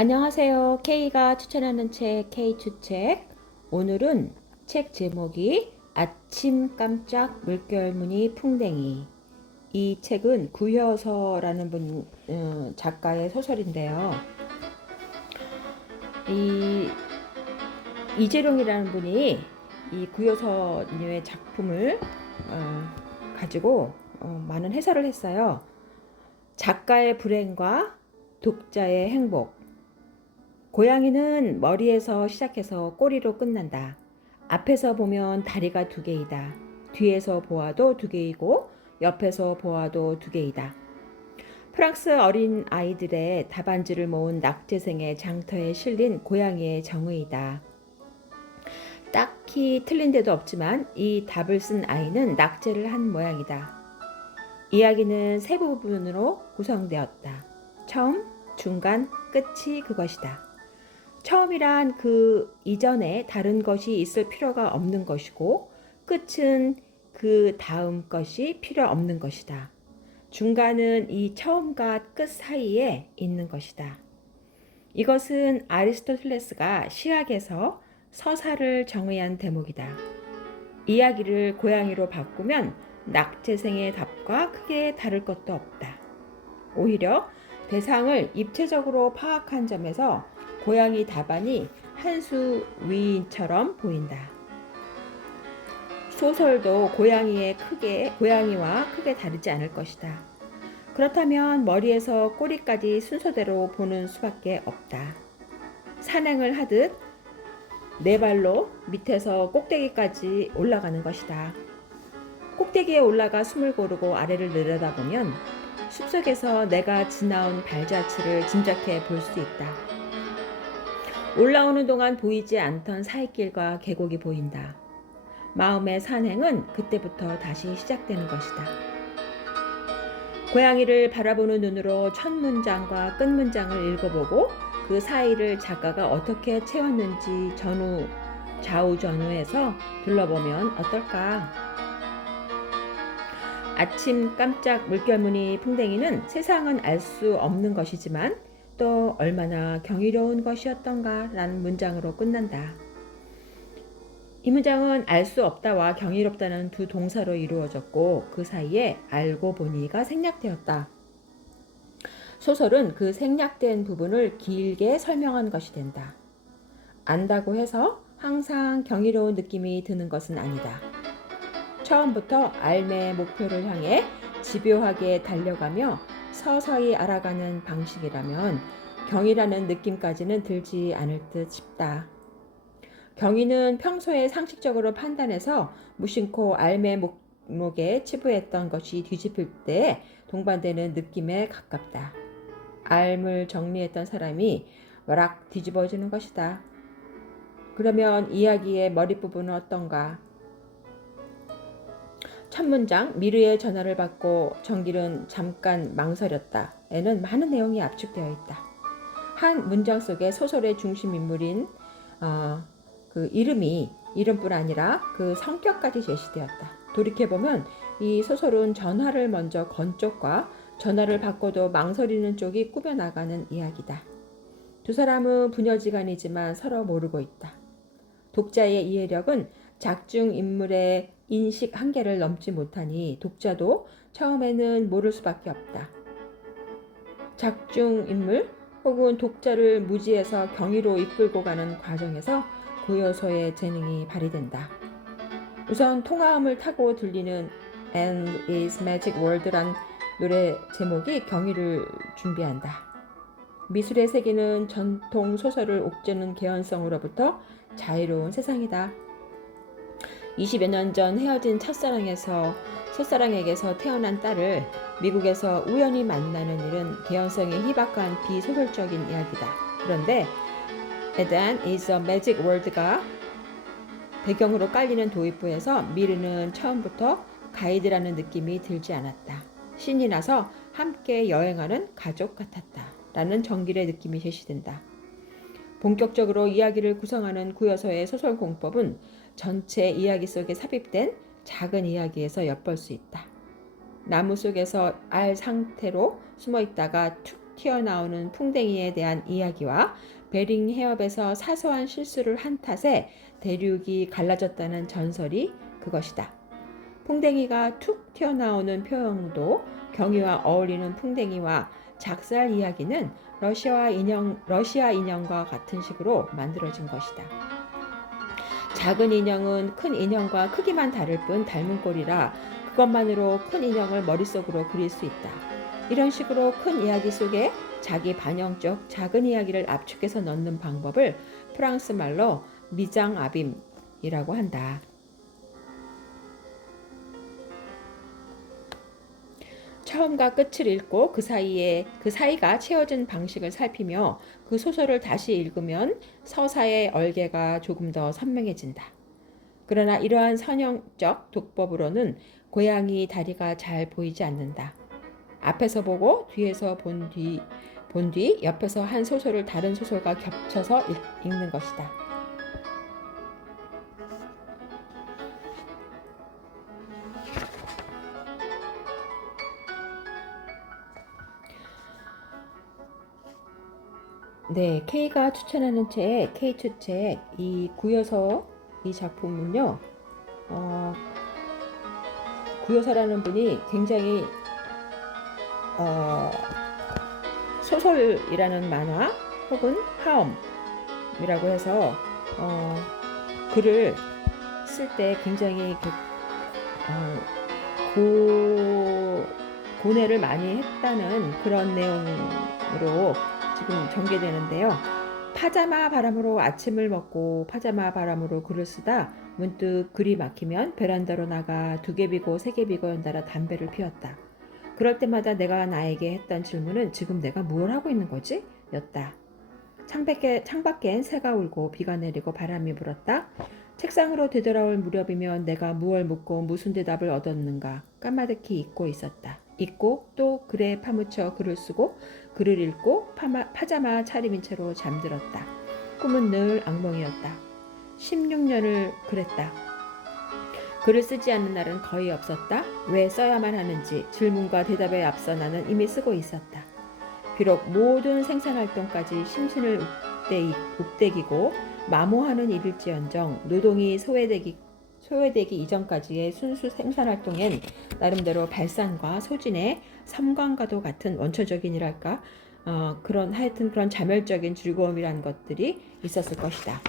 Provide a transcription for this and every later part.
안녕하세요. K가 추천하는 책 K추책. 오늘은 책 제목이 아침 깜짝 물결무늬 풍뎅이. 이 책은 구효서라는 작가의 소설인데요. 이 이재룡이라는 분이 이 구효서님의 작품을 가지고 많은 해설을 했어요. 작가의 불행과 독자의 행복. 고양이는 머리에서 시작해서 꼬리로 끝난다. 앞에서 보면 다리가 두 개이다. 뒤에서 보아도 두 개이고 옆에서 보아도 두 개이다. 프랑스 어린 아이들의 답안지를 모은 낙제생의 장터에 실린 고양이의 정의이다. 딱히 틀린 데도 없지만 이 답을 쓴 아이는 낙제를 한 모양이다. 이야기는 세 부분으로 구성되었다. 처음, 중간, 끝이 그것이다. 처음이란 그 이전에 다른 것이 있을 필요가 없는 것이고 끝은 그 다음 것이 필요 없는 것이다. 중간은 이 처음과 끝 사이에 있는 것이다. 이것은 아리스토텔레스가 시학에서 서사를 정의한 대목이다. 이야기를 고양이로 바꾸면 낙제생의 답과 크게 다를 것도 없다. 오히려 대상을 입체적으로 파악한 점에서 고양이 답안이 한 수 위인처럼 보인다. 소설도 고양이와 크게 다르지 않을 것이다. 그렇다면 머리에서 꼬리까지 순서대로 보는 수밖에 없다. 산행을 하듯 네 발로 밑에서 꼭대기까지 올라가는 것이다. 꼭대기에 올라가 숨을 고르고 아래를 내려다보면 숲속에서 내가 지나온 발자취를 짐작해 볼 수 있다. 올라오는 동안 보이지 않던 사이길과 계곡이 보인다. 마음의 산행은 그때부터 다시 시작되는 것이다. 고양이를 바라보는 눈으로 첫 문장과 끝 문장을 읽어보고 그 사이를 작가가 어떻게 채웠는지 좌우 전후에서 둘러보면 어떨까? 아침 깜짝 물결무늬 풍뎅이는 세상은 알 수 없는 것이지만 또 얼마나 경이로운 것이었던가라는 문장으로 끝난다. 이 문장은 알 수 없다와 경이롭다는 두 동사로 이루어졌고 그 사이에 알고 보니가 생략되었다. 소설은 그 생략된 부분을 길게 설명한 것이 된다. 안다고 해서 항상 경이로운 느낌이 드는 것은 아니다. 처음부터 알매의 목표를 향해 집요하게 달려가며 서서히 알아가는 방식이라면 경이라는 느낌까지는 들지 않을 듯 싶다. 경이는 평소에 상식적으로 판단해서 무심코 알매 목록에 치부했던 것이 뒤집힐 때 동반되는 느낌에 가깝다. 알을 정리했던 사람이 와락 뒤집어지는 것이다. 그러면 이야기의 머릿부분은 어떤가? 첫 문장 미르의 전화를 받고 정길은 잠깐 망설였다. 에는 많은 내용이 압축되어 있다. 한 문장 속에 소설의 중심 인물인 그 이름뿐 아니라 그 성격까지 제시되었다. 돌이켜보면 이 소설은 전화를 먼저 건 쪽과 전화를 받고도 망설이는 쪽이 꾸며나가는 이야기다. 두 사람은 부녀지간이지만 서로 모르고 있다. 독자의 이해력은 작중 인물의 인식 한계를 넘지 못하니 독자도 처음에는 모를 수밖에 없다. 작중 인물 혹은 독자를 무지해서 경위로 이끌고 가는 과정에서 구효서의 재능이 발휘된다. 우선 통화음을 타고 들리는 And is Magic World란 노래 제목이 경위를 준비한다. 미술의 세계는 전통 소설을 옥죄는 개연성으로부터 자유로운 세상이다. 20여 년 전 헤어진 첫사랑에게서 태어난 딸을 미국에서 우연히 만나는 일은 개연성이 희박한 비소설적인 이야기다. 그런데 And is a Magic World가 배경으로 깔리는 도입부에서 미르는 처음부터 가이드라는 느낌이 들지 않았다. 신이 나서 함께 여행하는 가족 같았다. 라는 정길의 느낌이 제시된다. 본격적으로 이야기를 구성하는 구여서의 소설 공법은 전체 이야기 속에 삽입된 작은 이야기에서 엿볼 수 있다. 나무 속에서 알 상태로 숨어 있다가 툭 튀어나오는 풍뎅이에 대한 이야기와 베링 해협에서 사소한 실수를 한 탓에 대륙이 갈라졌다는 전설이 그것이다. 풍뎅이가 툭 튀어나오는 표현도 경위와 어울리는 풍뎅이와 작살 이야기는 러시아 인형과 같은 식으로 만들어진 것이다. 작은 인형은 큰 인형과 크기만 다를 뿐 닮은 꼴이라 그것만으로 큰 인형을 머릿속으로 그릴 수 있다. 이런 식으로 큰 이야기 속에 자기 반영적 작은 이야기를 압축해서 넣는 방법을 프랑스 말로 미장 아빔이라고 한다. 처음과 끝을 읽고 그 사이가 채워진 방식을 살피며 그 소설을 다시 읽으면 서사의 얼개가 조금 더 선명해진다. 그러나 이러한 선형적 독법으로는 고양이 다리가 잘 보이지 않는다. 앞에서 보고 뒤에서 본 뒤 옆에서 한 소설을 다른 소설과 겹쳐서 읽는 것이다. 네, K가 추천하는 책, K 추책 이 구여서 이 작품은요, 구여서라는 분이 굉장히 소설이라는 만화 혹은 하엄이라고 해서 글을 쓸 때 굉장히 고뇌를 많이 했다는 그런 내용으로 지금 전개되는데요. 파자마 바람으로 아침을 먹고 파자마 바람으로 글을 쓰다 문득 글이 막히면 베란다로 나가 두개비고 세개비고 연달아 담배를 피웠다. 그럴 때마다 내가 나에게 했던 질문은 지금 내가 무엇을 하고 있는 거지? 였다. 창밖엔 새가 울고 비가 내리고 바람이 불었다. 책상으로 되돌아올 무렵이면 내가 무얼 묻고 무슨 대답을 얻었는가 까마득히 잊고 있었다. 잊고 또 글에 파묻혀 글을 쓰고 글을 읽고 파자마 차림인 채로 잠들었다. 꿈은 늘 악몽이었다. 16년을 그랬다. 글을 쓰지 않는 날은 거의 없었다. 왜 써야만 하는지 질문과 대답에 앞서 나는 이미 쓰고 있었다. 비록 모든 생산활동까지 심신을 up대기고 마모하는 일일지언정 노동이 소외되기 이전까지의 순수 생산활동엔 나름대로 발산과 소진의 섬광과도 같은 원초적인이랄까 그런 자멸적인 즐거움이란 것들이 있었을 것이다.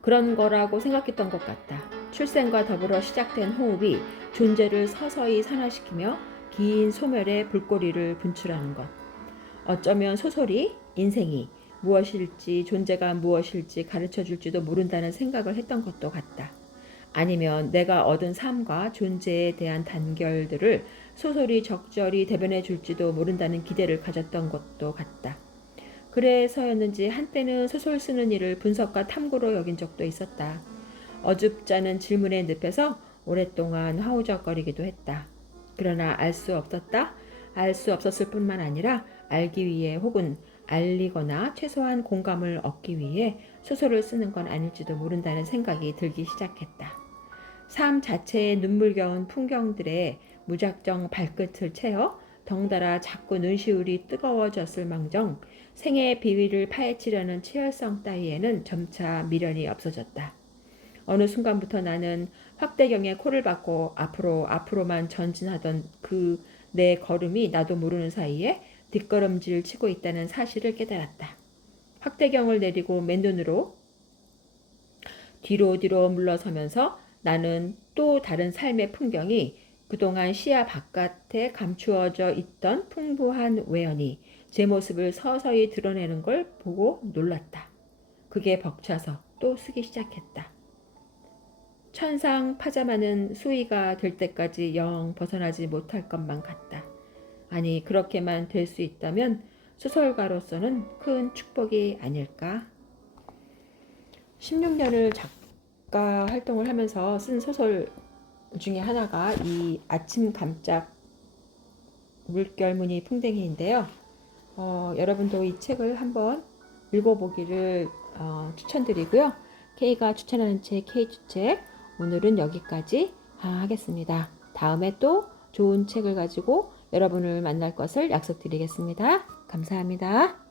그런 거라고 생각했던 것 같다. 출생과 더불어 시작된 호흡이 존재를 서서히 산화시키며 긴 소멸의 불꼬리를 분출하는 것. 어쩌면 소설이 인생이 무엇일지 존재가 무엇일지 가르쳐줄지도 모른다는 생각을 했던 것도 같다. 아니면 내가 얻은 삶과 존재에 대한 단결들을 소설이 적절히 대변해 줄지도 모른다는 기대를 가졌던 것도 같다. 그래서였는지 한때는 소설 쓰는 일을 분석과 탐구로 여긴 적도 있었다. 어줍잖은 질문의 늪에서 오랫동안 허우적거리기도 했다. 그러나 알 수 없었다. 알 수 없었을 뿐만 아니라 알기 위해 혹은 알리거나 최소한 공감을 얻기 위해 소설을 쓰는 건 아닐지도 모른다는 생각이 들기 시작했다. 삶 자체의 눈물겨운 풍경들의 무작정 발끝을 채어 덩달아 자꾸 눈시울이 뜨거워졌을 망정 생애의 비위를 파헤치려는 치열성 따위에는 점차 미련이 없어졌다. 어느 순간부터 나는 확대경에 코를 박고 앞으로만 전진하던 그 내 걸음이 나도 모르는 사이에 뒷걸음질 치고 있다는 사실을 깨달았다. 확대경을 내리고 맨눈으로 뒤로 물러서면서 나는 또 다른 삶의 풍경이 그동안 시야 바깥에 감추어져 있던 풍부한 외연이 제 모습을 서서히 드러내는 걸 보고 놀랐다. 그게 벅차서 또 쓰기 시작했다. 천상 파자마는 수위가 될 때까지 영 벗어나지 못할 것만 같다. 아니 그렇게만 될 수 있다면 소설가로서는 큰 축복이 아닐까? 16년을 작가 활동을 하면서 쓴 소설 중에 하나가 이 아침 깜짝 물결무늬 풍뎅이인데요. 여러분도 이 책을 한번 읽어보기를 추천드리고요. K가 추천하는 책 K추책 오늘은 여기까지 하겠습니다. 다음에 또 좋은 책을 가지고 여러분을 만날 것을 약속드리겠습니다. 감사합니다.